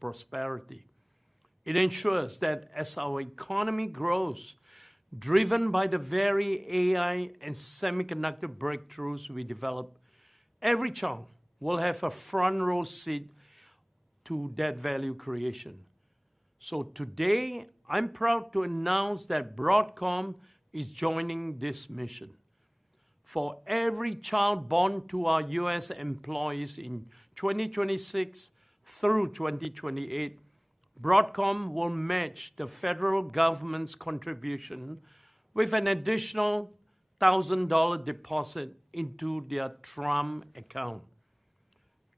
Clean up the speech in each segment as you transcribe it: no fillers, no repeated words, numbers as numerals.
prosperity. It ensures that as our economy grows, driven by the very AI and semiconductor breakthroughs we develop, every child will have a front row seat to that value creation. So today, I'm proud to announce that Broadcom is joining this mission. For every child born to our U.S. employees in 2026 through 2028, Broadcom will match the federal government's contribution with an additional $1,000 deposit into their Trump account.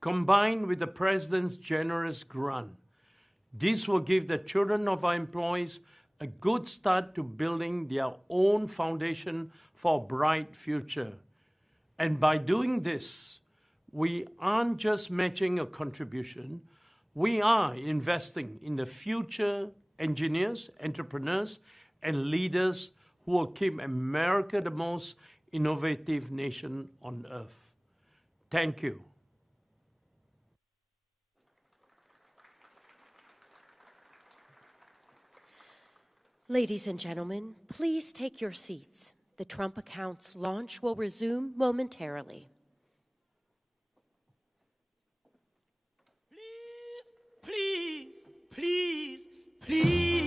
Combined with the President's generous grant, this will give the children of our employees a good start to building their own foundation for a bright future. And by doing this, we aren't just matching a contribution, we are investing in the future engineers, entrepreneurs, and leaders who will keep America the most innovative nation on earth. Thank you. Ladies and gentlemen, please take your seats. The Trump account's launch will resume momentarily. Please, please, please,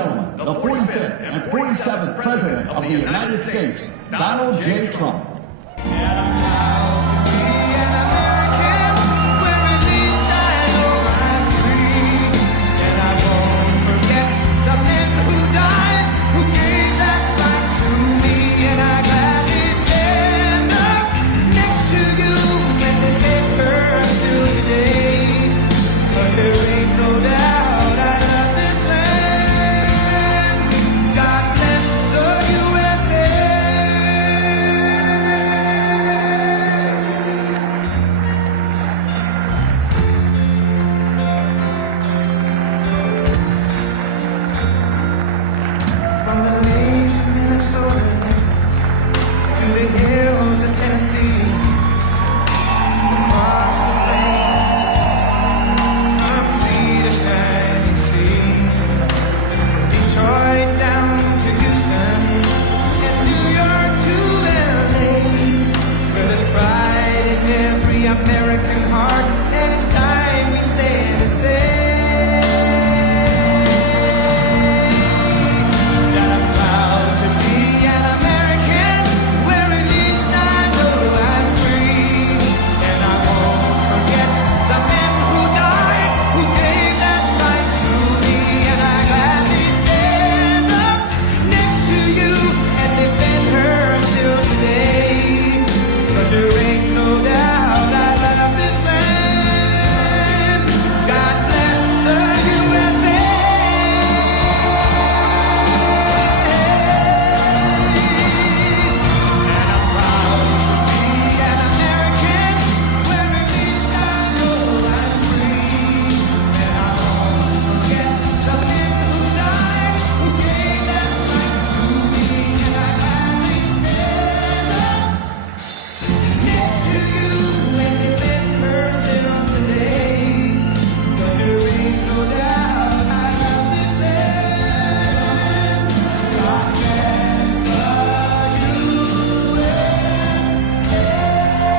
gentlemen, the 45th and 47th President of the United States, Donald J. Trump. American heart, and it's time we stand and say that I'm proud to be an American, where at least I know I'm free, and I won't forget the men who died, who gave that right to me, and I gladly stand up next to you and defend her still today, 'cause there ain't no doubt this land. God bless the USA. And I'm proud to be an American, where at least I know I'm free. And I won't forget the men who died, who gave that right to me. And I gladly stand up next to you and defend her still today, 'cause there ain't no doubt I love this land. God bless the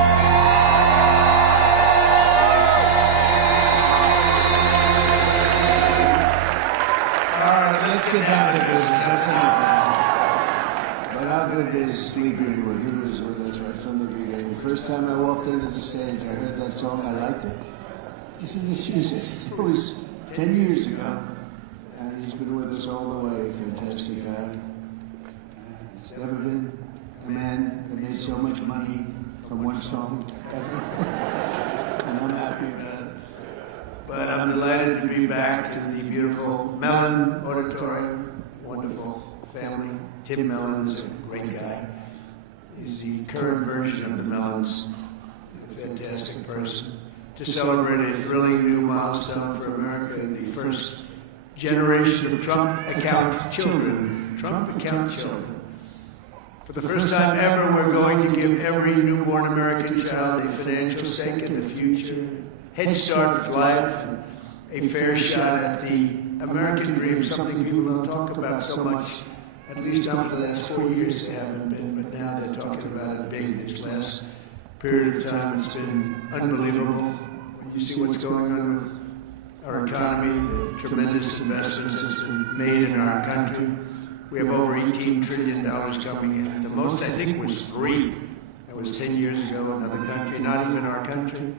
All right, let's get down to business. That's enough. But how good is Lee Greenwood? He was with us right from the beginning. The first time I walked into the stage, I heard that song. I liked it. I said, let's use it. It was 10 years ago, and he's been with us all the way. Fantastic guy. There's never been a man that made so much money from one song ever. And I'm happy about it. But I'm delighted to be back in the beautiful Mellon Auditorium. Wonderful family. Tim Mellon is a great guy. He's the current version of the Mellons. A fantastic person. To celebrate a thrilling new milestone for America in the first generation of Trump account children. Trump account children. For the first time ever, we're going to give every newborn American child a financial stake in the future, head start at life, and a fair shot at the American dream, something people don't talk about so much, at least not for the last 4 years they haven't been, but now they're talking about it big this last period of time. It's been unbelievable. When you see what's going on with our economy, the tremendous investments that's been made in our country. We have over $18 trillion coming in. The most, I think, was 3. That was 10 years ago in another country, not even our country.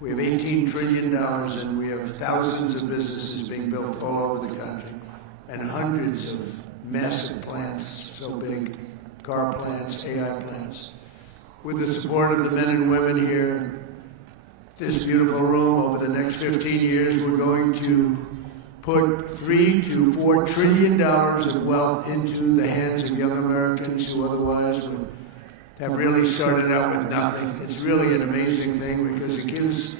We have $18 trillion, and we have thousands of businesses being built all over the country, and hundreds of massive plants, so big, car plants, AI plants. With the support of the men and women here, this beautiful room, over the next 15 years, we're going to put $3 to $4 trillion of wealth into the hands of young Americans who otherwise would have really started out with nothing. It's really an amazing thing because it gives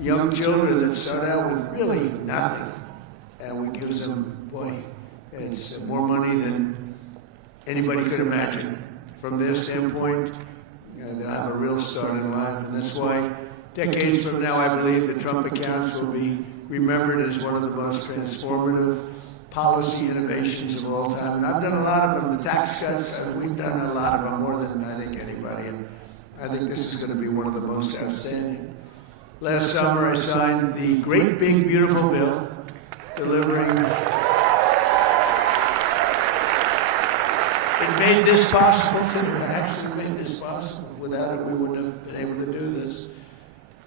young children that start out with really nothing, and we give them, boy, it's more money than anybody could imagine. From their standpoint, they'll have a real start in life, and that's why decades from now, I believe the Trump accounts will be remembered as one of the most transformative policy innovations of all time. And I've done a lot of them. The tax cuts, we've done a lot of them, more than I think anybody. And I think this is going to be one of the most outstanding. Last summer, I signed the great, big, beautiful bill delivering It made this possible, too. It actually made this possible. Without it, we wouldn't have been able to do this.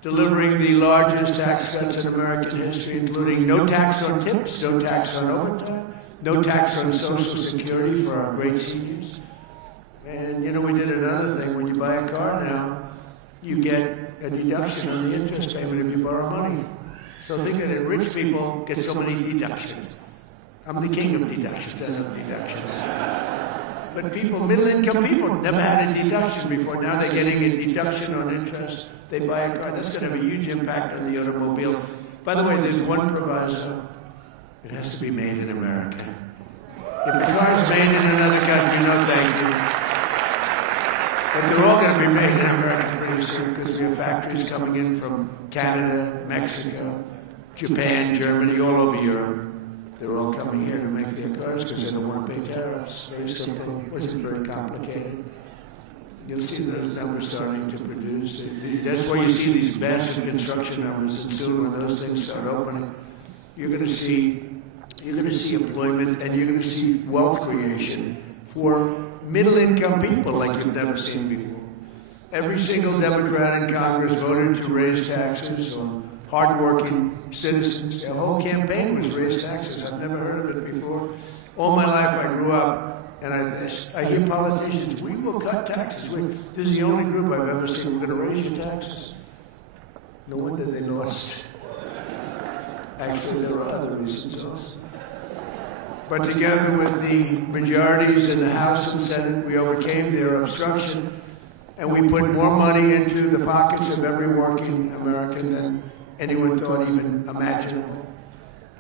Delivering the largest tax cuts in American history, including no tax on tips, no tax on overtime, no tax on Social Security for our great seniors. And, you know, we did another thing. When you buy a car now, you get a deduction on the interest payment if you borrow money. So think that rich people get so many deductions. I'm the king of deductions. I love deductions. But people, middle-income people, never had a deduction before. Now they're getting a deduction on interest. They buy a car. That's going to have a huge impact on the automobile. By the way, there's one proviso. It has to be made in America. If the car is made in another country, no thank you. But they're all going to be made in America pretty soon because we have factories coming in from Canada, Mexico, Japan, Germany, all over Europe. They're all coming here to make their cars because they don't want to pay tariffs. Very simple. It wasn't very complicated. You'll see those numbers starting to produce. That's why you see these massive construction numbers, and soon when those things start opening, you're going to see employment and you're going to see wealth creation for middle-income people like you've never seen before. Every single Democrat in Congress voted to raise taxes on hardworking citizens. Their whole campaign was raise taxes. I've never heard of it before. All my life I grew up, and I hear politicians, we will cut taxes. This is the only group I've ever seen, we're going to raise your taxes. No wonder they lost. Actually, there are other reasons also. But together with the majorities in the House and Senate, we overcame their obstruction, and we put more money into the pockets of every working American than anyone thought even imaginable.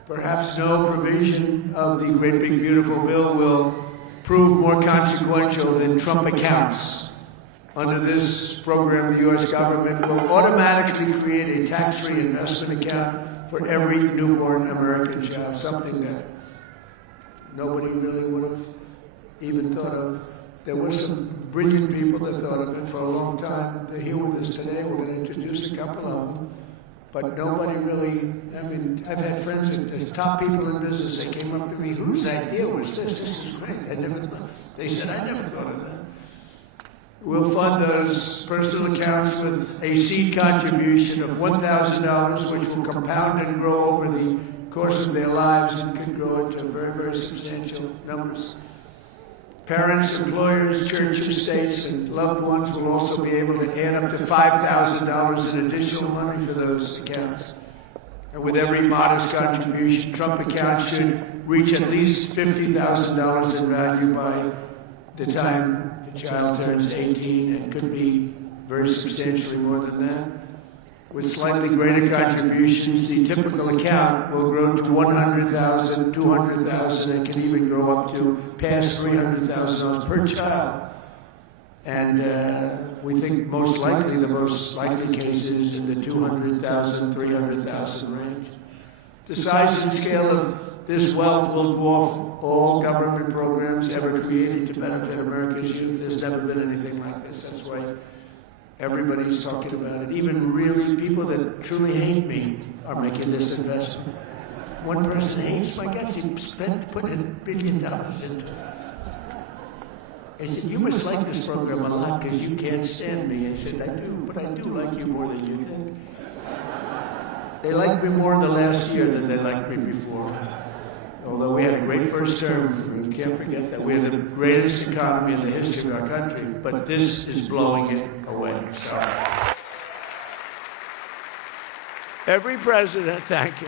Perhaps no provision of the great big beautiful bill will prove more consequential than Trump accounts. Under this program, the U.S. government will automatically create a tax-free investment account for every newborn American child, something that nobody really would have even thought of. There were some brilliant people that thought of it for a long time. They're here with us today. We're going to introduce a couple of them. But nobody really, I mean, I've had friends, the top people in business, they came up to me, whose idea was this? This is great. They said, I never thought of that. We'll fund those personal accounts with a seed contribution of $1,000, which will compound and grow over the course of their lives and can grow into very, very substantial numbers. Parents, employers, churches, states, and loved ones will also be able to add up to $5,000 in additional money for those accounts. And with every modest contribution, Trump accounts should reach at least $50,000 in value by the time the child turns 18, and could be very substantially more than that. With slightly greater contributions, the typical account will grow to $100,000, $200,000, and can even grow up to past $300,000 per child. And we think the most likely case is in the $200,000, $300,000 range. The size and scale of this wealth will dwarf all government programs ever created to benefit America's youth. There's never been anything like this. That's why everybody's talking about it. Even really people that truly hate me are making this investment. One person hates my guts. He put $1 billion into it. I said, you must like this program a lot because you can't stand me. I said, I do, but I do like you more than you think. They liked me more in the last year than they liked me before. Although we had a great first term, you can't forget that. We're the greatest economy in the history of our country, but this is blowing it away. So, every president, thank you.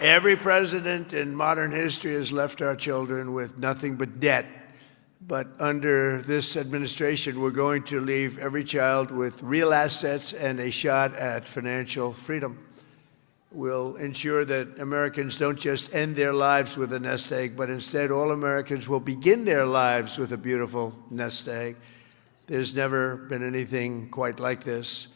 Every president in modern history has left our children with nothing but debt. But under this administration, we're going to leave every child with real assets and a shot at financial freedom. We'll ensure that Americans don't just end their lives with a nest egg, but instead all Americans will begin their lives with a beautiful nest egg. There's never been anything quite like this.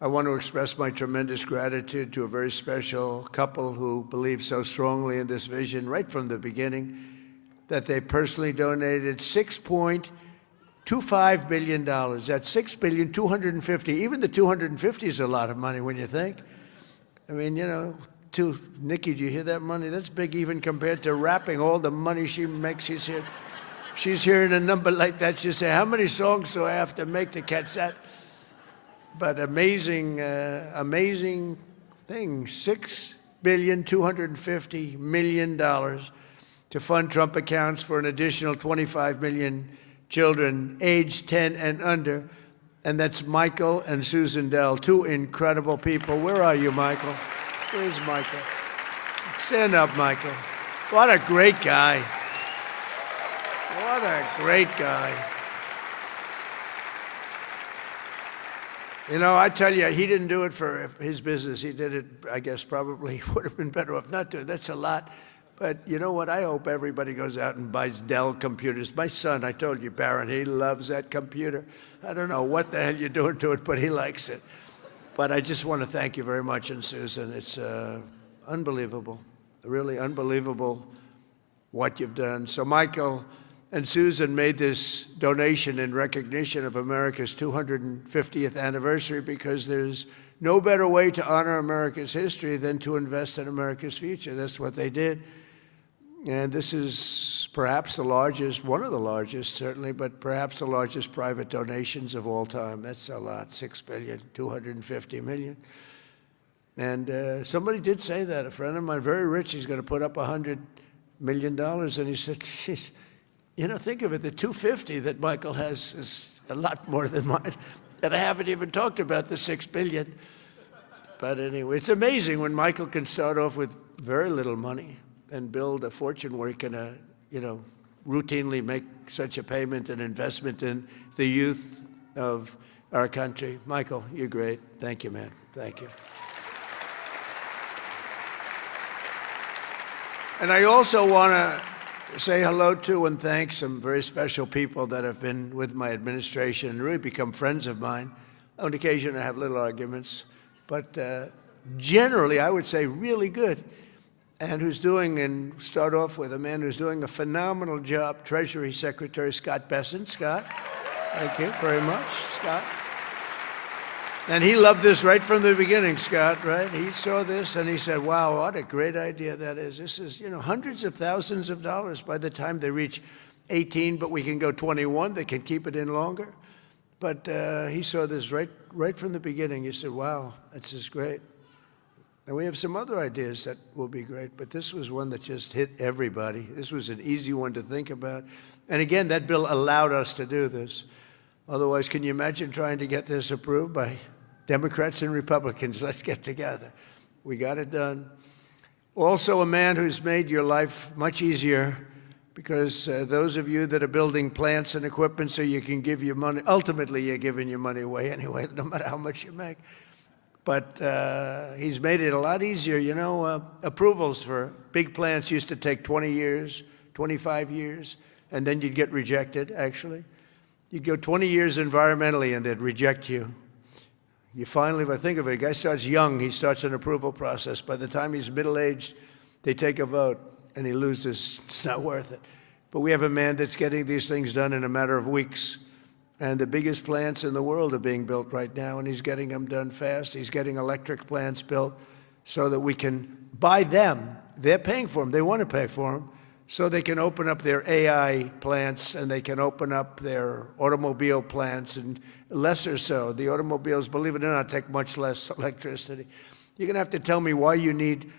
I want to express my tremendous gratitude to a very special couple who believed so strongly in this vision right from the beginning, that they personally donated $6.25 billion. That's $6,250,000,000. Even the 250 is a lot of money when you think. I mean, you know, Nikki, do you hear that money? That's big even compared to rapping, all the money she makes. She's here. she's hearing a number like that, she'll say, how many songs do I have to make to catch that? But amazing, amazing thing, $6,250,000,000 to fund Trump accounts for an additional 25 million children aged 10 and under. And that's Michael and Susan Dell, two incredible people. Where are you, Michael? Where's Michael? Stand up, Michael. What a great guy. What a great guy. You know, I tell you, he didn't do it for his business. He did it, I guess, probably would have been better off not to. That's a lot. But you know what? I hope everybody goes out and buys Dell computers. My son, I told you, Barron, he loves that computer. I don't know what the hell you're doing to it, but he likes it. But I just want to thank you very much, and Susan. It's unbelievable, really unbelievable what you've done. So Michael and Susan made this donation in recognition of America's 250th anniversary because there's no better way to honor America's history than to invest in America's future. That's what they did. And this is perhaps the largest, one of the largest certainly, but perhaps the largest private donations of all time. That's a lot, $6,250,000,000. And somebody did say that, a friend of mine, very rich, he's going to put up $100 million. And he said, geez, you know, think of it, the 250 that Michael has is a lot more than mine. And I haven't even talked about the $6 billion. But anyway, it's amazing when Michael can start off with very little money and build a fortune where he can, you know, routinely make such a payment and investment in the youth of our country. Michael, you're great. Thank you, man. Thank you. And I also want to say hello to and thank some very special people that have been with my administration and really become friends of mine. On occasion, I have little arguments, but generally, I would say really good. And who's doing, and start off with a man who's doing a phenomenal job, Treasury Secretary Scott Bessent. Scott, thank you very much, Scott. And he loved this right from the beginning, Scott, right? He saw this and he said, wow, what a great idea that is. This is, you know, hundreds of thousands of dollars by the time they reach 18, but we can go 21. They can keep it in longer. But he saw this right from the beginning. He said, wow, this is great. And we have some other ideas that will be great, but this was one that just hit everybody. This was an easy one to think about. And again, that bill allowed us to do this. Otherwise, can you imagine trying to get this approved by Democrats and Republicans? Let's get together. We got it done. Also, a man who's made your life much easier because those of you that are building plants and equipment so you can give your money, ultimately you're giving your money away anyway, no matter how much you make. But he's made it a lot easier. You know, approvals for big plants used to take 20 years, 25 years, and then you'd get rejected, actually. You'd go 20 years environmentally and they'd reject you. You finally, if I think of it, a guy starts young, he starts an approval process. By the time he's middle-aged, they take a vote and he loses. It's not worth it. But we have a man that's getting these things done in a matter of weeks. And the biggest plants in the world are being built right now, and he's getting them done fast. He's getting electric plants built so that we can buy them. They're paying for them. They want to pay for them so they can open up their AI plants and they can open up their automobile plants, and lesser so. The automobiles, believe it or not, take much less electricity. You're going to have to tell me why you need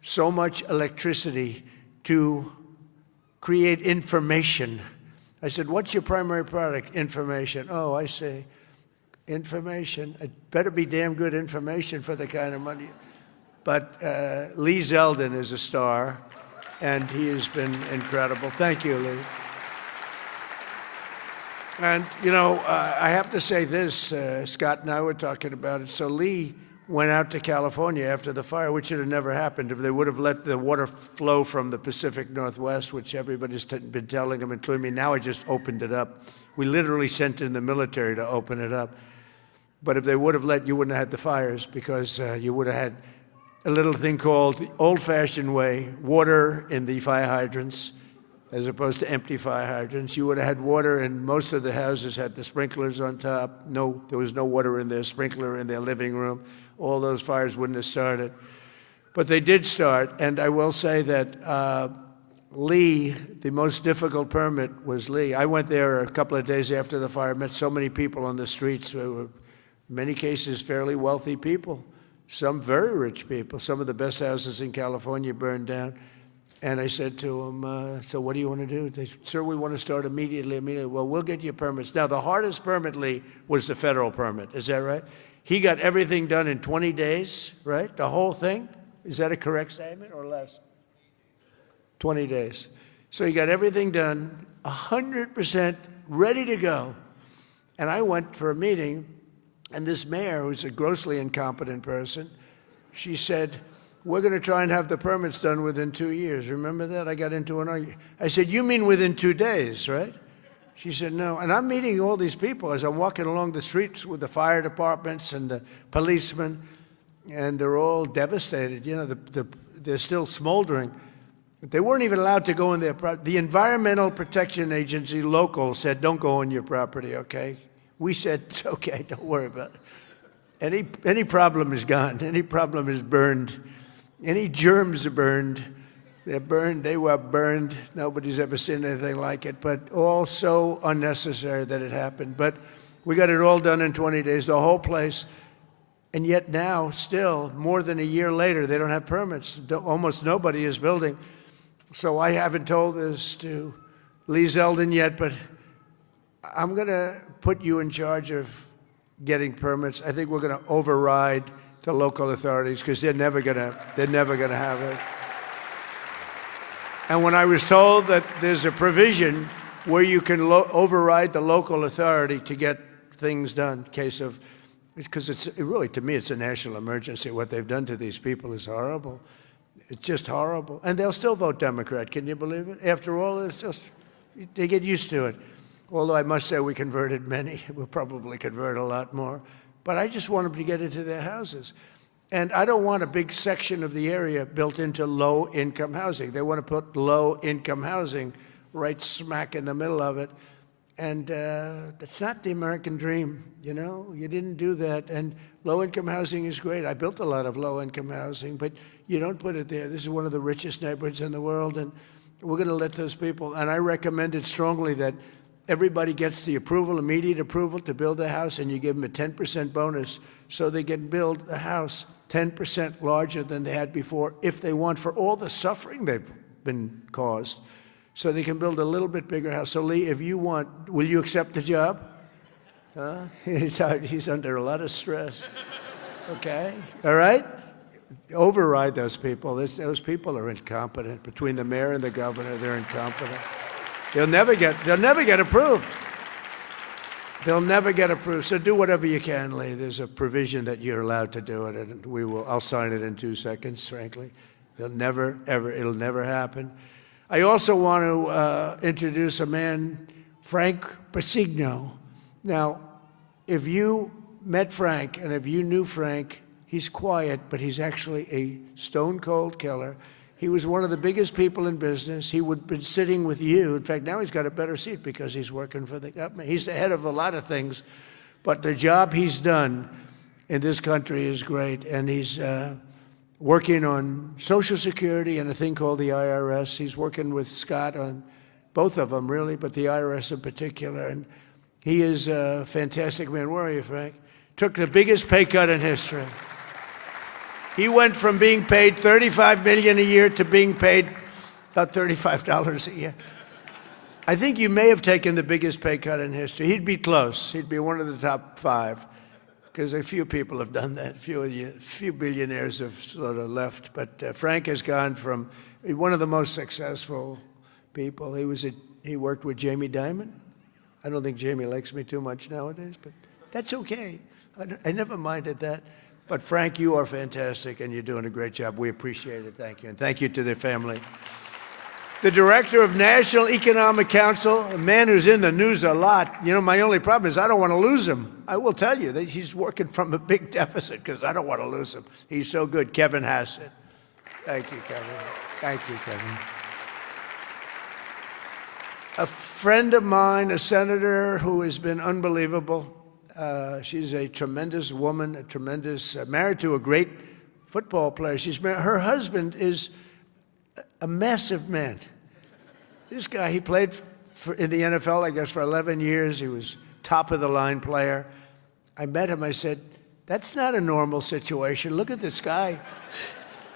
so much electricity to create information. I said, what's your primary product? Information. Oh, I see. Information. It better be damn good information for the kind of money. But Lee Zeldin is a star, and he has been incredible. Thank you, Lee. And, you know, I have to say this. Scott and I were talking about it. So Lee went out to California after the fire, which should have never happened if they would have let the water flow from the Pacific Northwest, which everybody's been telling them, including me. Now I just opened it up. We literally sent in the military to open it up. But if they would have let, you wouldn't have had the fires, because you would have had a little thing called the old-fashioned way, water in the fire hydrants, as opposed to empty fire hydrants. You would have had water, and most of the houses had the sprinklers on top. No, there was no water in their sprinkler in their living room. All those fires wouldn't have started. But they did start, and I will say that Lee, the most difficult permit was Lee. I went there a couple of days after the fire, met so many people on the streets who were, in many cases, fairly wealthy people, some very rich people. Some of the best houses in California burned down. And I said to them, so what do you want to do? They said, sir, we want to start immediately. Well, we'll get you permits. Now, the hardest permit, Lee, was the federal permit. Is that right? He got everything done in 20 days, right? The whole thing? Is that a correct statement or less? 20 days. So he got everything done, 100% ready to go. And I went for a meeting, and this mayor, who's a grossly incompetent person, she said, we're going to try and have the permits done within 2 years. Remember that? I got into an argument. I said, you mean within 2 days, right? She said, no. And I'm meeting all these people as I'm walking along the streets with the fire departments and the policemen, and they're all devastated. You know, they're still smoldering. They weren't even allowed to go in their property. The Environmental Protection Agency local said, don't go on your property, okay? We said, it's okay, don't worry about it. Any problem is gone. Any problem is burned. Any germs are burned. They're burned. They were burned. Nobody's ever seen anything like it, but all so unnecessary that it happened. But we got it all done in 20 days, the whole place. And yet now, still, more than a year later, they don't have permits. Almost nobody is building. So I haven't told this to Lee Zeldin yet, but I'm going to put you in charge of getting permits. I think we're going to override the local authorities because they're never going to have it. And when I was told that there's a provision where you can override the local authority to get things done, case of, because it's really, to me, it's a national emergency. What they've done to these people is horrible. It's just horrible. And they'll still vote Democrat. Can you believe it? After all, it's just, they get used to it. Although I must say we converted many. We'll probably convert a lot more. But I just want them to get into their houses. And I don't want a big section of the area built into low-income housing. They want to put low-income housing right smack in the middle of it. And that's not the American dream, you know? You didn't do that. And low-income housing is great. I built a lot of low-income housing, but you don't put it there. This is one of the richest neighborhoods in the world, and we're going to let those people. And I recommended strongly that everybody gets the approval, immediate approval to build a house, and you give them a 10% bonus so they can build a house 10% larger than they had before if they want, for all the suffering they've been caused. So they can build a little bit bigger house. So Lee, if you want, will you accept the job? Huh? He's under a lot of stress. Okay? All right? Override those people. Those people are incompetent. Between the mayor and the governor, they're incompetent. They'll never get approved. They'll never get approved. So do whatever you can, Lee. There's a provision that you're allowed to do it, and I'll sign it in 2 seconds, frankly. It'll never happen. I also want to introduce a man, Frank Pasigno. Now, if you met Frank, and if you knew Frank, he's quiet, but he's actually a stone-cold killer. He was one of the biggest people in business. He would have been sitting with you. In fact, now he's got a better seat because he's working for the government. He's the head of a lot of things, but the job he's done in this country is great, and he's working on Social Security and a thing called the IRS. He's working with Scott on both of them, really, but the IRS in particular, and he is a fantastic man. Where are you, Frank? Took the biggest pay cut in history. He went from being paid $35 million a year to being paid about $35 a year. I think you may have taken the biggest pay cut in history. He'd be close. He'd be one of the top 5, because a few people have done that. A few billionaires have sort of left. But Frank has gone from one of the most successful people. He worked with Jamie Dimon. I don't think Jamie likes me too much nowadays, but that's okay. I never minded that. But Frank, you are fantastic, and you're doing a great job. We appreciate it. Thank you. And thank you to the family. The director of National Economic Council, a man who's in the news a lot. You know, my only problem is I don't want to lose him. I will tell you that he's working from a big deficit because I don't want to lose him. He's so good. Kevin Hassett. Thank you, Kevin. Thank you, Kevin. A friend of mine, a senator who has been unbelievable. She's a tremendous woman, married to a great football player. Her husband is a massive man. This guy, he played in the NFL, I guess, for 11 years. He was top-of-the-line player. I met him. I said, that's not a normal situation. Look at this guy.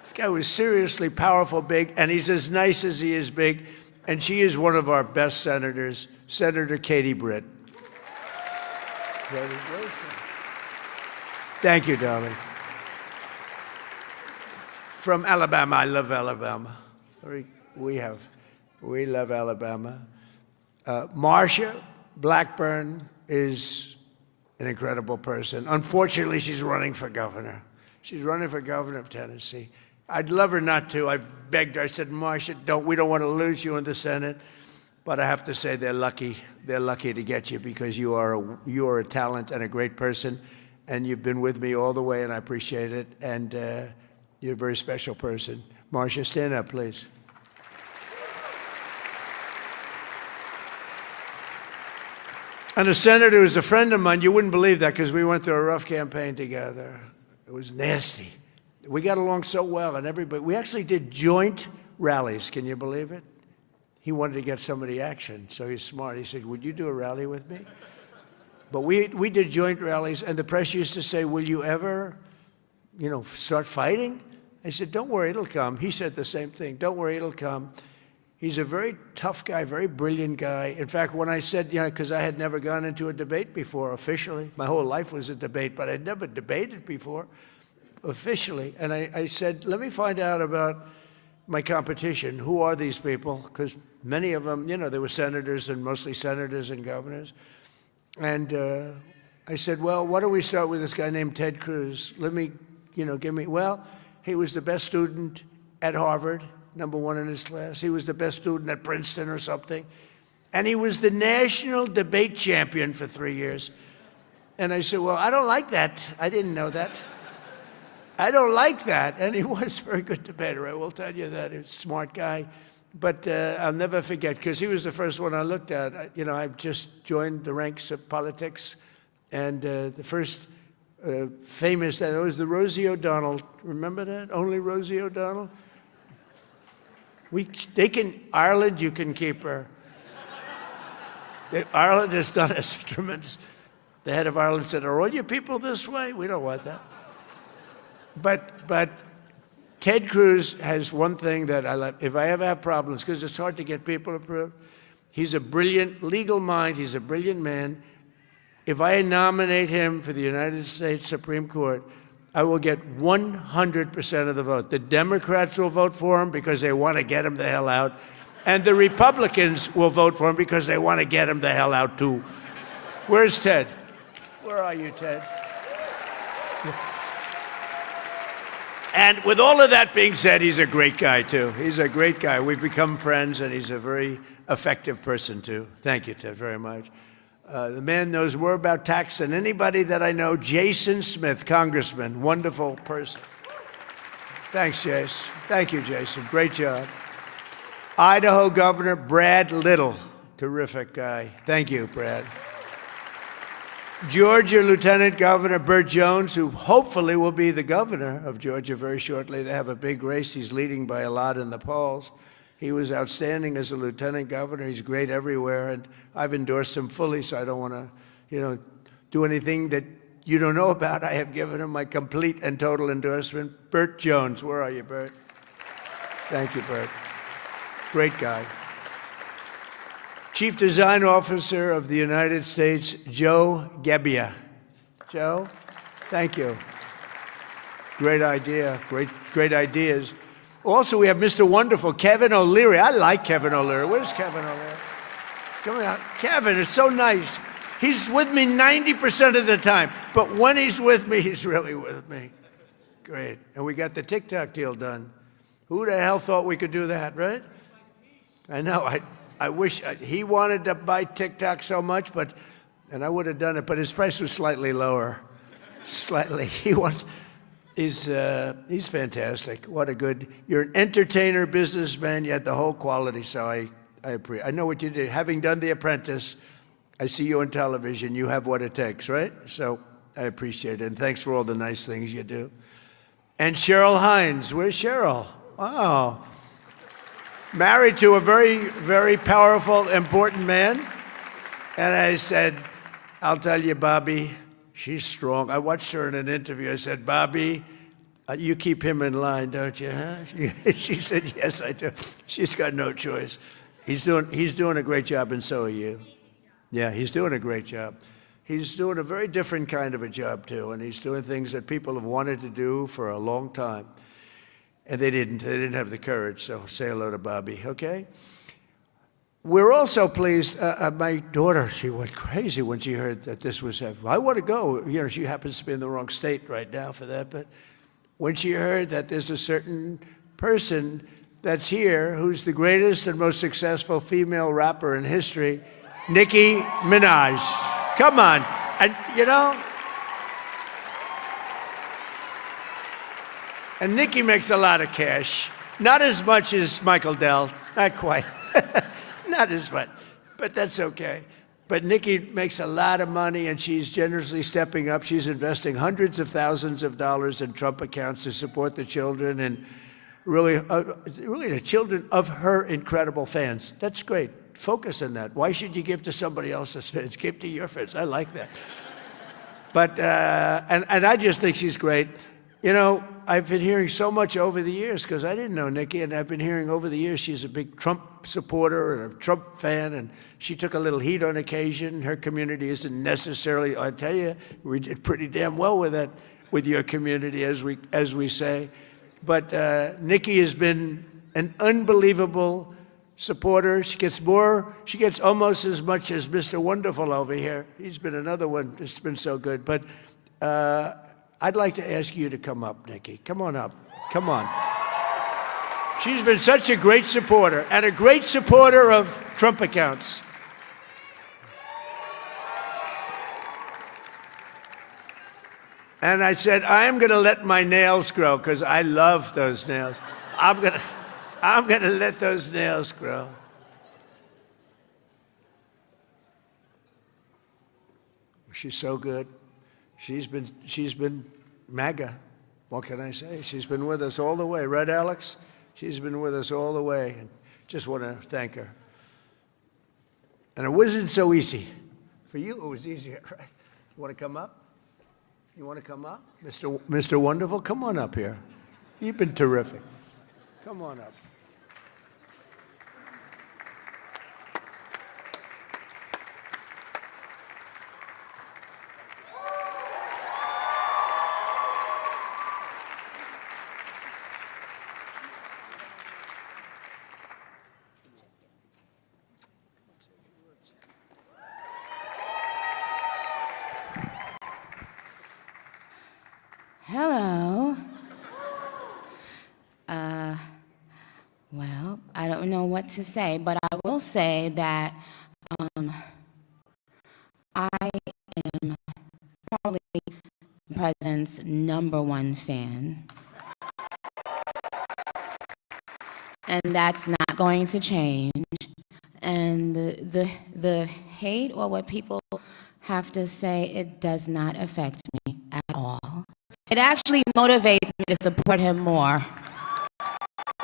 This guy was seriously powerful, big, and he's as nice as he is big. And she is one of our best senators, Senator Katie Britt. Thank you, darling. From Alabama, I love Alabama. We love Alabama. Marsha Blackburn is an incredible person. Unfortunately, she's running for governor. She's running for governor of Tennessee. I'd love her not to. I begged her. I said, Marsha, we don't want to lose you in the Senate. But I have to say they're lucky. They're lucky to get you because you are a talent and a great person. And you've been with me all the way, and I appreciate it. And you're a very special person. Marsha, stand up, please. And a senator who's a friend of mine, you wouldn't believe that because we went through a rough campaign together. It was nasty. We got along so well, and we actually did joint rallies. Can you believe it? He wanted to get somebody action, so he's smart. He said, would you do a rally with me? But we did joint rallies, and the press used to say, will you ever, start fighting? I said, don't worry, it'll come. He said the same thing. Don't worry, it'll come. He's a very tough guy, very brilliant guy. In fact, when I said, because I had never gone into a debate before officially. My whole life was a debate, but I'd never debated before officially. And I said, let me find out about my competition. Who are these people? Because many of them, they were senators and mostly senators and governors. And I said, well, why don't we start with this guy named Ted Cruz? Let me, well, he was the best student at Harvard. #1 in his class. He was the best student at Princeton or something. And he was the national debate champion for 3 years. And I said, well, I don't like that. I didn't know that. I don't like that. And he was a very good debater, I will tell you that. He was a smart guy. But I'll never forget, because he was the first one I looked at. I've just joined the ranks of politics. And the first famous, that was the Rosie O'Donnell. Remember that? Only Rosie O'Donnell? Ireland, you can keep her. Ireland has done us tremendous. The head of Ireland said, are all your people this way? We don't want that. But Ted Cruz has one thing that I love. If I ever have problems, because it's hard to get people approved, he's a brilliant legal mind. He's a brilliant man. If I nominate him for the United States Supreme Court, I will get 100% of the vote. The Democrats will vote for him because they want to get him the hell out. And the Republicans will vote for him because they want to get him the hell out, too. Where's Ted? Where are you, Ted? And with all of that being said, he's a great guy, too. He's a great guy. We've become friends, and he's a very effective person, too. Thank you, Ted, very much. The man knows more about tax than anybody that I know. Jason Smith, congressman, wonderful person. Thanks, Jason. Thank you, Jason. Great job. Idaho Governor Brad Little, terrific guy. Thank you, Brad. Georgia Lieutenant Governor Burt Jones, who hopefully will be the governor of Georgia very shortly. They have a big race. He's leading by a lot in the polls. He was outstanding as a lieutenant governor. He's great everywhere, and I've endorsed him fully, so I don't want to, do anything that you don't know about. I have given him my complete and total endorsement. Burt Jones, where are you, Burt? Thank you, Burt. Great guy. Chief Design Officer of the United States, Joe Gebbia. Joe, thank you. Great idea, great ideas. Also, we have Mr. Wonderful, Kevin O'Leary. I like Kevin O'Leary. Where's Kevin O'Leary? Come on, Kevin, it's so nice. He's with me 90% of the time, but when he's with me, he's really with me. Great. And we got the TikTok deal done. Who the hell thought we could do that, right? I know. I wish he wanted to buy TikTok so much, and I would have done it, but his price was slightly lower. Slightly. He's fantastic. What a good, you're an entertainer, businessman, you had the whole quality, so I appreciate. I know what you did. Having done The Apprentice, I see you on television. You have what it takes, right? So I appreciate it, and thanks for all the nice things you do. And Cheryl Hines. Where's Cheryl? Wow. married to a very, very powerful, important man. And I said, I'll tell you, Bobby, she's strong. I watched her in an interview. I said, Bobby, you keep him in line, don't you, huh? She said, yes, I do. She's got no choice. He's doing a great job, and so are you. Yeah, he's doing a great job. He's doing a very different kind of a job, too, and he's doing things that people have wanted to do for a long time. And they didn't have the courage, so say hello to Bobby, okay? We're also pleased, my daughter, she went crazy when she heard that this was happening. I want to go. You know, she happens to be in the wrong state right now for that, but when she heard that there's a certain person that's here who's the greatest and most successful female rapper in history, Nicki Minaj. Come on. And, you know, and Nicki makes a lot of cash. Not as much as Michael Dell, not quite. Not as much, but that's okay. But Nicki makes a lot of money, and she's generously stepping up. She's investing hundreds of thousands of dollars in Trump accounts to support the children and really the children of her incredible fans. That's great. Focus on that. Why should you give to somebody else's fans? Give to your fans. I like that. But and I just think she's great. You know, I've been hearing so much over the years, because I didn't know Nicki, and I've been hearing over the years she's a big Trump supporter and a Trump fan, and she took a little heat on occasion. Her community isn't necessarily, I tell you, we did pretty damn well with that, with your community, as we say. But Nicki has been an unbelievable supporter. She gets almost as much as Mr. Wonderful over here. He's been another one that's been so good. But I'd like to ask you to come up, Nicki. Come on up. Come on. She's been such a great supporter, and a great supporter of Trump accounts. And I said, I'm going to let my nails grow, because I love those nails. I'm going to let those nails grow. She's so good. She's been MAGA. What can I say? She's been with us all the way. Right, Alex? She's been with us all the way. And just want to thank her. And it wasn't so easy. For you, it was easier, right? You want to come up? You want to come up? Mr. Wonderful, come on up here. You've been terrific. Come on up. Hello. Well, I don't know what to say, but I will say that I am probably the president's #1 fan. And that's not going to change. And the hate or what people have to say, it does not affect me at all. It actually motivates me to support him more.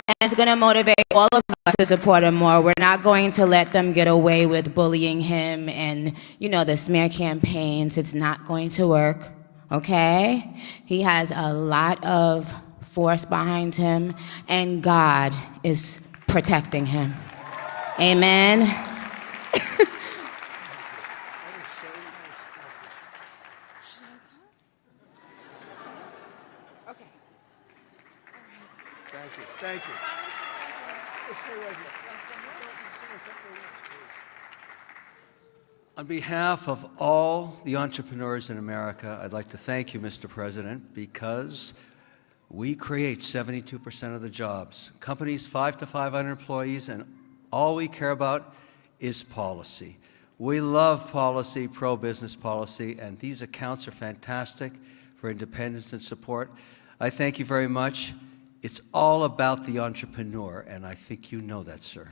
And it's going to motivate all of us to support him more. We're not going to let them get away with bullying him and, you know, the smear campaigns. It's not going to work, okay? He has a lot of force behind him, and God is protecting him. Amen. Thank you. On behalf of all the entrepreneurs in America, I'd like to thank you, Mr. President, because we create 72% of the jobs. Companies 5 to 500 employees, and all we care about is policy. We love policy, pro-business policy, and these accounts are fantastic for independence and support. I thank you very much. It's all about the entrepreneur, and I think you know that, sir.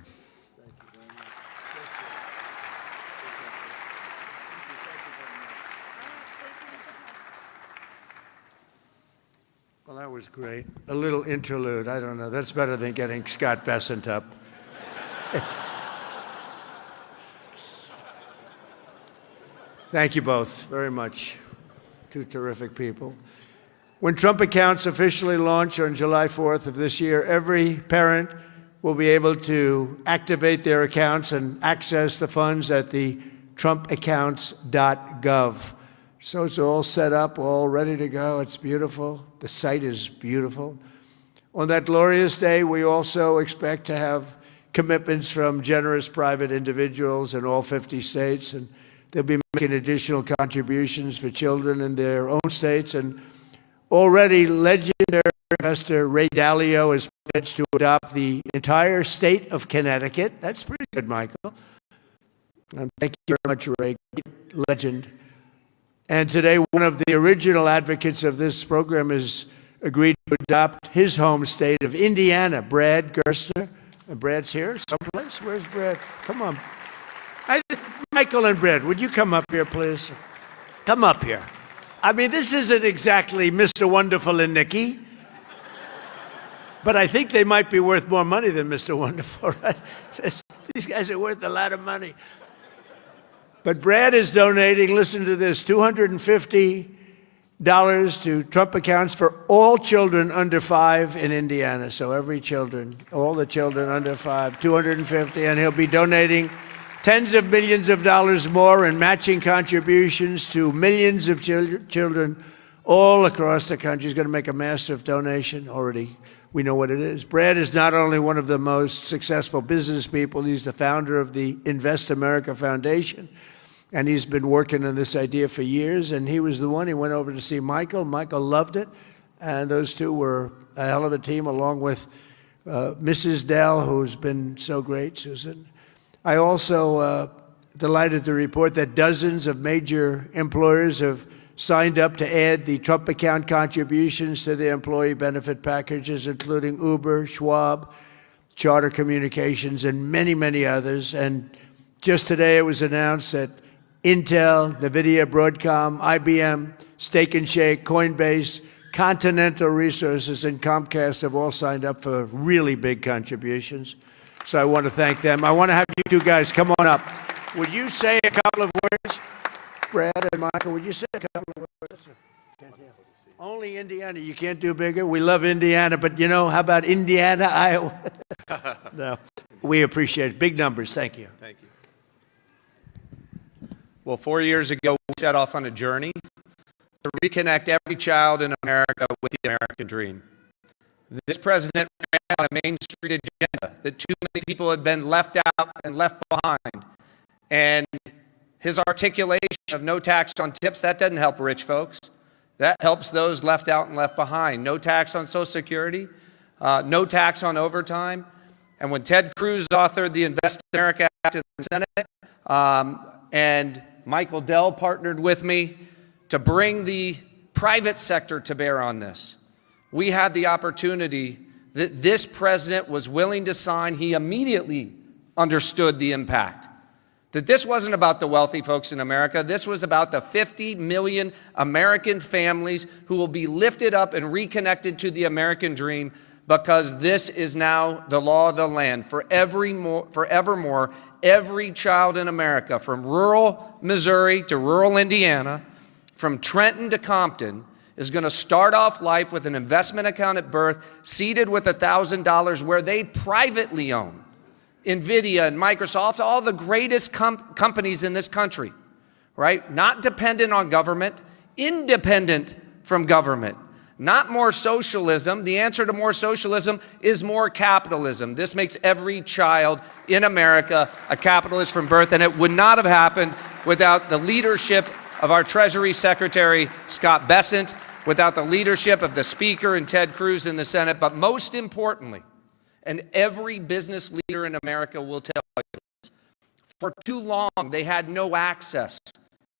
Well, that was great. A little interlude. I don't know. That's better than getting Scott Bessent up. Thank you both very much. Two terrific people. When Trump accounts officially launch on July 4th of this year, every parent will be able to activate their accounts and access the funds at the trumpaccounts.gov. So it's all set up, all ready to go. It's beautiful. The site is beautiful. On that glorious day, we also expect to have commitments from generous private individuals in all 50 states, and they'll be making additional contributions for children in their own states. And already legendary investor Ray Dalio has pledged to adopt the entire state of Connecticut. That's pretty good, Michael. And thank you very much, Ray. Great legend. And today, one of the original advocates of this program has agreed to adopt his home state of Indiana, Brad Gerstner. And Brad's here someplace. Where's Brad? Come on. Michael and Brad, would you come up here, please? Come up here. I mean, this isn't exactly Mr. Wonderful and Nikki, but I think they might be worth more money than Mr. Wonderful, right? These guys are worth a lot of money. But Brad is donating, listen to this, $250 to Trump accounts for all children under 5 in Indiana. So every children, all the children under 5, $250, and he'll be donating tens of millions of dollars more in matching contributions to millions of children all across the country. He's going to make a massive donation already. We know what it is. Brad is not only one of the most successful business people, he's the founder of the Invest America Foundation. And he's been working on this idea for years. And he was the one, he went over to see Michael. Michael loved it. And those two were a hell of a team, along with Mrs. Dell, who's been so great, Susan. I also delighted to report that dozens of major employers have signed up to add the Trump account contributions to their employee benefit packages, including Uber, Schwab, Charter Communications, and many, many others. And just today it was announced that Intel, NVIDIA, Broadcom, IBM, Steak and Shake, Coinbase, Continental Resources, and Comcast have all signed up for really big contributions. So I want to thank them. I want to have you two guys come on up. Would you say a couple of words? Brad and Michael, would you say a couple of words? Only Indiana. You can't do bigger. We love Indiana, but you know, how about Indiana, Iowa? No. We appreciate it. Big numbers. Thank you. Thank you. Well, 4 years ago, we set off on a journey to reconnect every child in America with the American dream. This president ran on a Main Street agenda that too many people had been left out and left behind. And his articulation of no tax on tips, that doesn't help rich folks. That helps those left out and left behind. No tax on Social Security, no tax on overtime. And when Ted Cruz authored the Invest America Act in the Senate, and Michael Dell partnered with me to bring the private sector to bear on this, we had the opportunity that this president was willing to sign. He immediately understood the impact. That this wasn't about the wealthy folks in America. This was about the 50 million American families who will be lifted up and reconnected to the American dream, because this is now the law of the land. Forevermore, every child in America, from rural Missouri to rural Indiana, from Trenton to Compton, is going to start off life with an investment account at birth, seated with $1,000, where they privately own NVIDIA and Microsoft, all the greatest companies in this country, right? Not dependent on government, independent from government. Not more socialism. The answer to more socialism is more capitalism. This makes every child in America a capitalist from birth, and it would not have happened without the leadership of our Treasury Secretary, Scott Bessent, without the leadership of the Speaker and Ted Cruz in the Senate, but most importantly, and every business leader in America will tell you this, for too long they had no access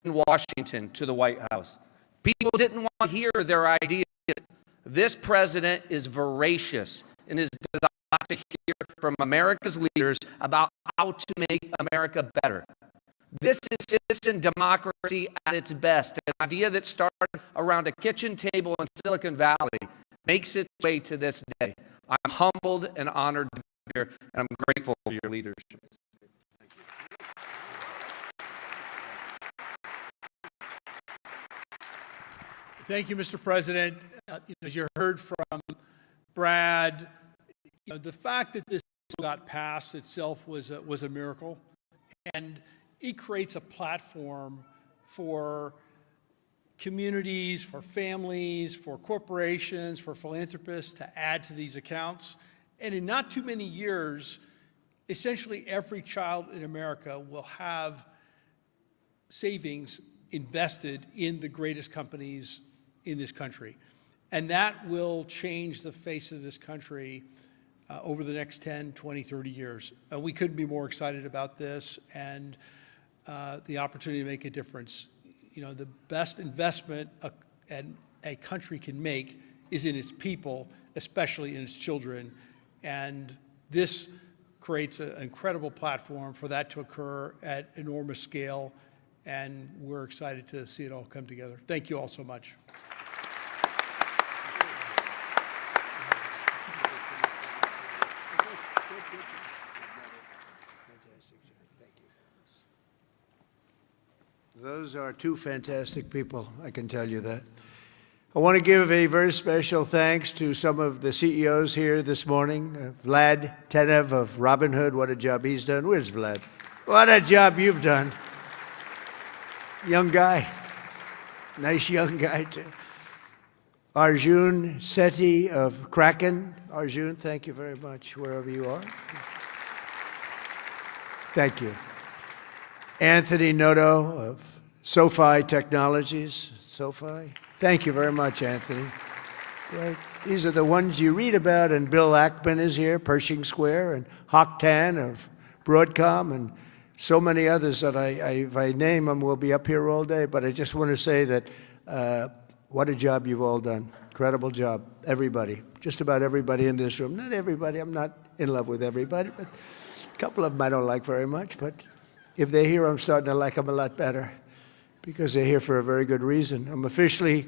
in Washington to the White House. People didn't want to hear their ideas. This president is voracious in his desire to hear from America's leaders about how to make America better. This is citizen democracy at its best. An idea that started around a kitchen table in Silicon Valley makes its way to this day. I'm humbled and honored to here, and I'm grateful for your leadership. Thank you, Mr. President. As you heard from Brad, the fact that this got passed itself was a miracle, and it creates a platform for communities, for families, for corporations, for philanthropists to add to these accounts. And in not too many years, essentially every child in America will have savings invested in the greatest companies in this country. And that will change the face of this country over the next 10, 20, 30 years. We couldn't be more excited about this and the opportunity to make a difference. The best investment a country can make is in its people, especially in its children. And this creates an incredible platform for that to occur at enormous scale. And we're excited to see it all come together. Thank you all so much. Those are two fantastic people, I can tell you that. I want to give a very special thanks to some of the CEOs here this morning. Vlad Tenev of Robinhood, what a job he's done. Where's Vlad? What a job you've done. Young guy. Nice young guy, too. Arjun Sethi of Kraken. Arjun, thank you very much, wherever you are. Thank you. Anthony Noto of SoFi Technologies. SoFi. Thank you very much, Anthony. Right. These are the ones you read about, and Bill Ackman is here, Pershing Square, and Hock Tan of Broadcom, and so many others that if I name them, we'll be up here all day. But I just want to say that what a job you've all done. Incredible job. Everybody. Just about everybody in this room. Not everybody. I'm not in love with everybody, but a couple of them I don't like very much. But if they're here, I'm starting to like them a lot better because they're here for a very good reason. I'm officially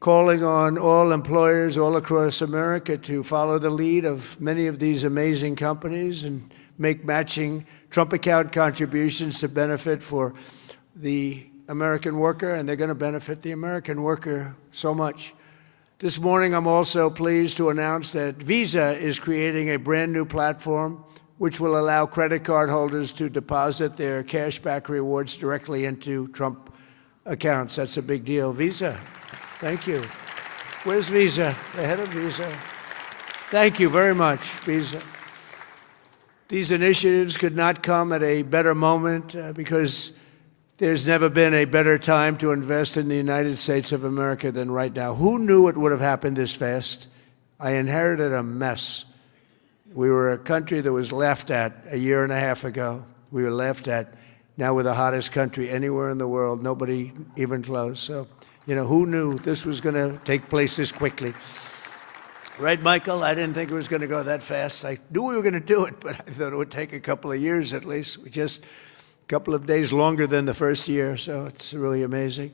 calling on all employers all across America to follow the lead of many of these amazing companies and make matching Trump account contributions to benefit for the American worker, and they're going to benefit the American worker so much. This morning, I'm also pleased to announce that Visa is creating a brand new platform which will allow credit card holders to deposit their cashback rewards directly into Trump accounts. That's a big deal. Visa, thank you. Where's Visa? The head of Visa. Thank you very much, Visa. These initiatives could not come at a better moment because there's never been a better time to invest in the United States of America than right now. Who knew it would have happened this fast? I inherited a mess. We were a country that was laughed at a year and a half ago. We were laughed at. Now we're the hottest country anywhere in the world, nobody even close. So, who knew this was going to take place this quickly? Right, Michael? I didn't think it was going to go that fast. I knew we were going to do it, but I thought it would take a couple of years at least. Just a couple of days longer than the first year, so it's really amazing.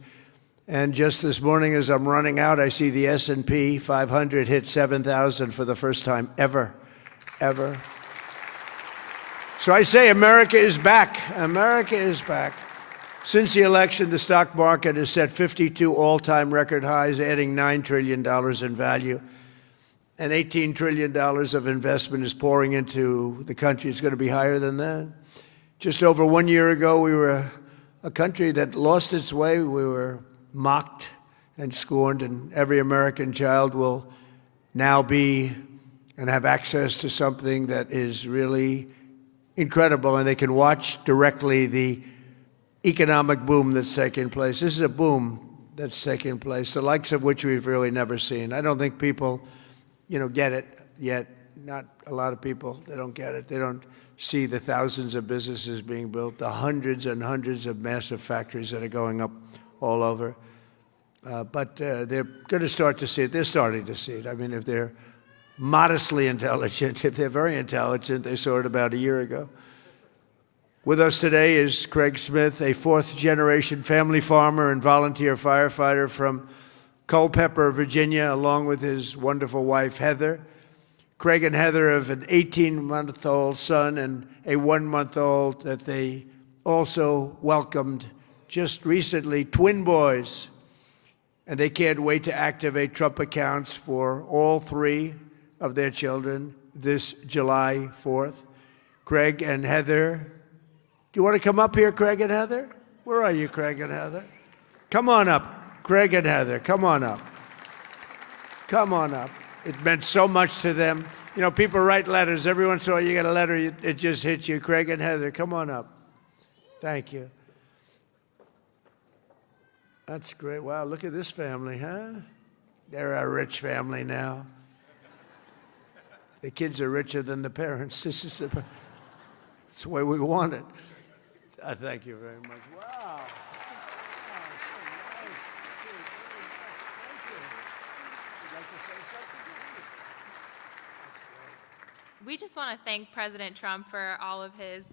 And just this morning as I'm running out, I see the S&P 500 hit 7,000 for the first time ever. So I say America is back. America is back. Since the election, the stock market has set 52 all-time record highs, adding $9 trillion in value. And $18 trillion of investment is pouring into the country. It's going to be higher than that. Just over 1 year ago, we were a country that lost its way. We were mocked and scorned, and every American child will now be and have access to something that is really incredible, and they can watch directly the economic boom that's taking place. This is a boom that's taking place, the likes of which we've really never seen. I don't think people, get it yet. Not a lot of people. They don't get it. They don't see the thousands of businesses being built, the hundreds and hundreds of massive factories that are going up all over. But they're going to start to see it. They're starting to see it. I mean, if they're modestly intelligent, if they're very intelligent, they saw it about a year ago. With us today is Craig Smith, a fourth-generation family farmer and volunteer firefighter from Culpeper, Virginia, along with his wonderful wife, Heather. Craig and Heather have an 18-month-old son and a 1-month-old that they also welcomed just recently, twin boys. And they can't wait to activate Trump accounts for all 3 of their children this July 4th. Craig and Heather, do you want to come up here, Craig and Heather? Where are you, Craig and Heather? Come on up, Craig and Heather, come on up. Come on up. It meant so much to them. You know, people write letters. Every once in a while you get a letter, it just hits you. Craig and Heather, come on up. Thank you. That's great. Wow, look at this family, huh? They're a rich family now. The kids are richer than the parents. That's the way we want it. I thank you very much. Wow. We just want to thank President Trump for all of his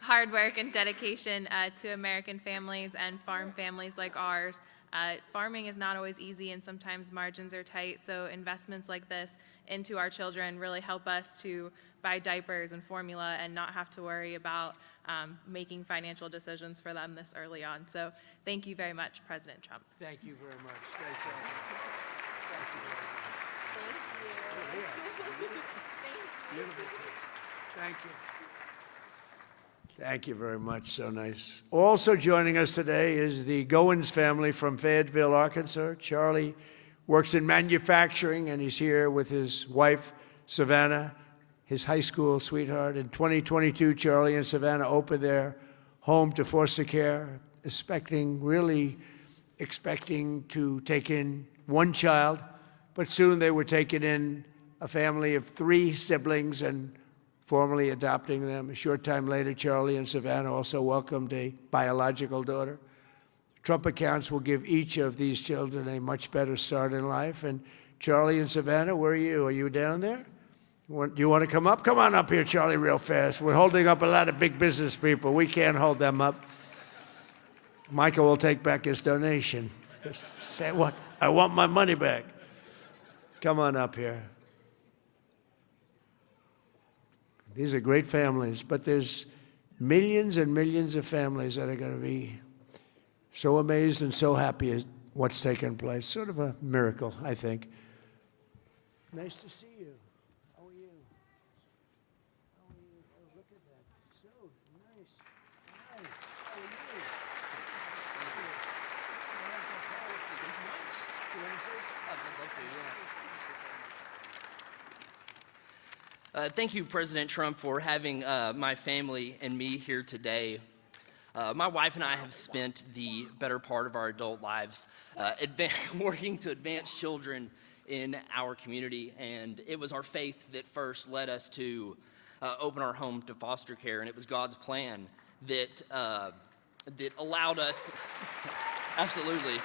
hard work and dedication to American families and farm families like ours. Farming is not always easy and sometimes margins are tight, so investments like this into our children really help us to buy diapers and formula and not have to worry about making financial decisions for them this early on. So thank you very much, President Trump. Thank you very much. Thank you very much. Thank you. Thank you very much. So nice. Also joining us today is the Goins family from Fayetteville, Arkansas. Charlie works in manufacturing, and he's here with his wife, Savannah, his high school sweetheart. In 2022, Charlie and Savannah opened their home to foster care, really expecting to take in 1 child, but soon they were taking in a family of 3 siblings and formally adopting them. A short time later, Charlie and Savannah also welcomed a biological daughter. Trump accounts will give each of these children a much better start in life. And Charlie and Savannah, where are you? Are you down there? Do you want to come up? Come on up here, Charlie, real fast. We're holding up a lot of big business people. We can't hold them up. Michael will take back his donation. Say what? I want my money back. Come on up here. These are great families, but there's millions and millions of families that are going to be so amazed and so happy at what's taken place. Sort of a miracle, I think. Nice to see you. How are you? How are you? Oh, look at that. So nice. Hi. How are you? Thank you, President Trump, for having my family and me here today. My wife and I have spent the better part of our adult lives working to advance children in our community, and it was our faith that first led us to open our home to foster care, and it was God's plan that allowed us, absolutely,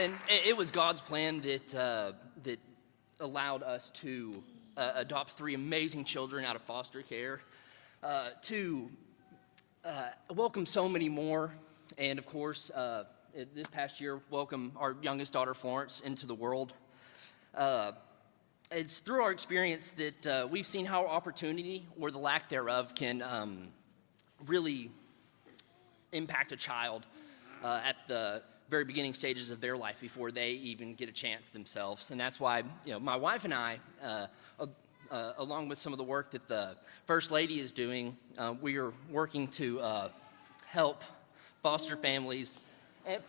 and it was God's plan that allowed us to adopt 3 amazing children out of foster care, to welcome so many more, and of course, this past year, welcome our youngest daughter, Florence, into the world. It's through our experience that we've seen how opportunity, or the lack thereof, can really impact a child at the very beginning stages of their life before they even get a chance themselves. And that's why, my wife and I, along with some of the work that the First Lady is doing, we are working to help foster families, and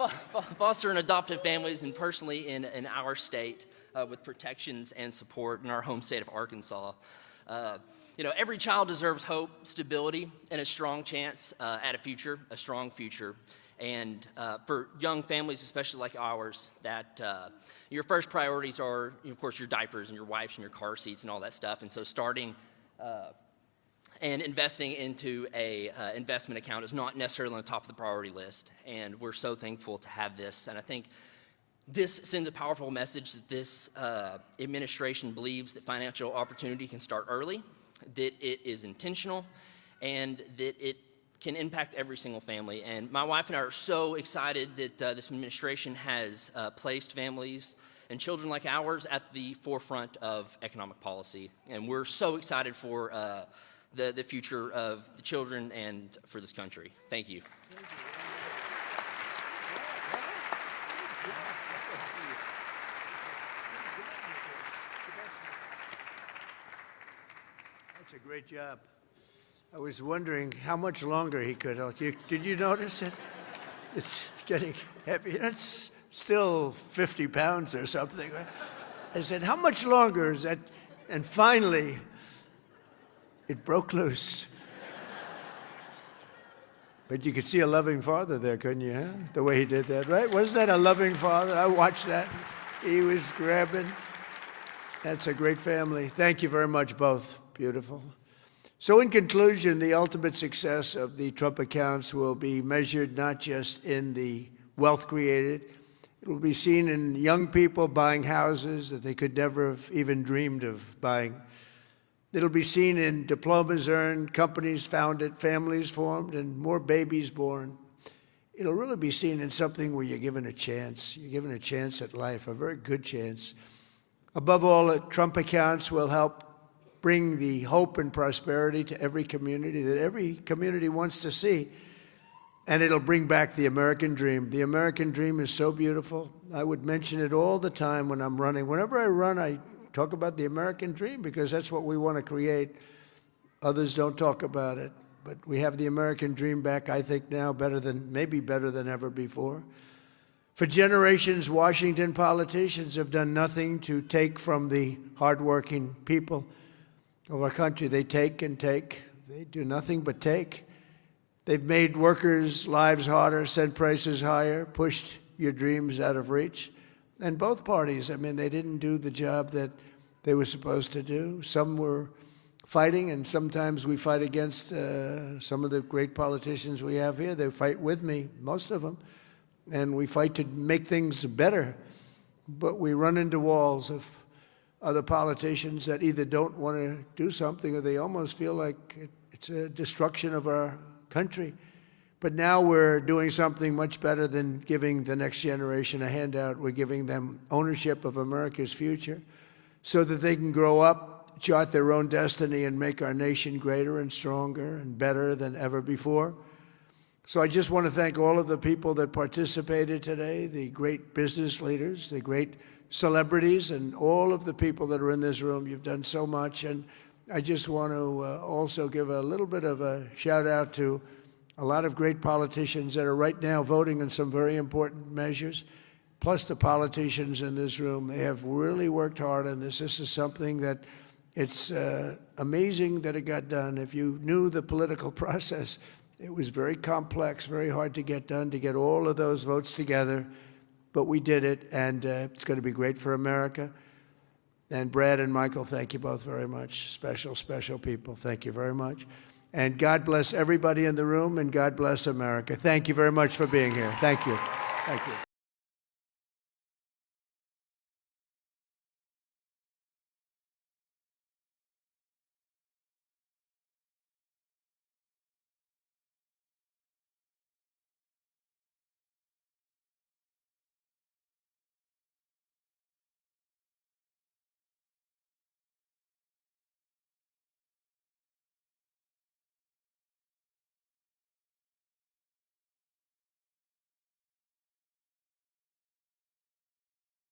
foster and adoptive families, and personally in our state with protections and support in our home state of Arkansas. Every child deserves hope, stability, and a strong chance at a strong future. And for young families, especially like ours, that your first priorities are, of course, your diapers and your wipes and your car seats and all that stuff. And so starting and investing into a investment account is not necessarily on the top of the priority list. And we're so thankful to have this. And I think this sends a powerful message that this administration believes that financial opportunity can start early, that it is intentional, and that it can impact every single family. And my wife and I are so excited that this administration has placed families and children like ours at the forefront of economic policy. And we're so excited for the future of the children and for this country. Thank you. That's a great job. I was wondering how much longer he could. Did you notice it? It's getting heavy. It's still 50 pounds or something. Right? I said, how much longer is that? And finally, it broke loose. But you could see a loving father there, couldn't you? Huh? The way he did that, right? Wasn't that a loving father? I watched that. He was grabbing. That's a great family. Thank you very much, both. Beautiful. So in conclusion, the ultimate success of the Trump accounts will be measured not just in the wealth created. It will be seen in young people buying houses that they could never have even dreamed of buying. It'll be seen in diplomas earned, companies founded, families formed, and more babies born. It'll really be seen in something where you're given a chance. You're given a chance at life, a very good chance. Above all, the Trump accounts will help bring the hope and prosperity to every community that every community wants to see. And it'll bring back the American dream. The American dream is so beautiful. I would mention it all the time when I'm running. Whenever I run, I talk about the American dream because that's what we want to create. Others don't talk about it. But we have the American dream back, I think now, maybe better than ever before. For generations, Washington politicians have done nothing to take from the hardworking people of our country. They take and take. They do nothing but take. They've made workers' lives harder, sent prices higher, pushed your dreams out of reach. And both parties, I mean, they didn't do the job that they were supposed to do. Some were fighting, and sometimes we fight against some of the great politicians we have here. They fight with me, most of them, and we fight to make things better. But we run into walls of other politicians that either don't want to do something or they almost feel like it's a destruction of our country. But now we're doing something much better than giving the next generation a handout. We're giving them ownership of America's future so that they can grow up, chart their own destiny, and make our nation greater and stronger and better than ever before. So I just want to thank all of the people that participated today, the great business leaders, the great celebrities, and all of the people that are in this room. You've done so much. And I just want to also give a little bit of a shout out to a lot of great politicians that are right now voting on some very important measures, plus the politicians in this room. They have really worked hard on this. This is something that it's amazing that it got done. If you knew the political process, it was very complex, very hard to get done, to get all of those votes together. But we did it, and it's going to be great for America. And Brad and Michael, thank you both very much. Special, special people. Thank you very much. And God bless everybody in the room, and God bless America. Thank you very much for being here. Thank you. Thank you.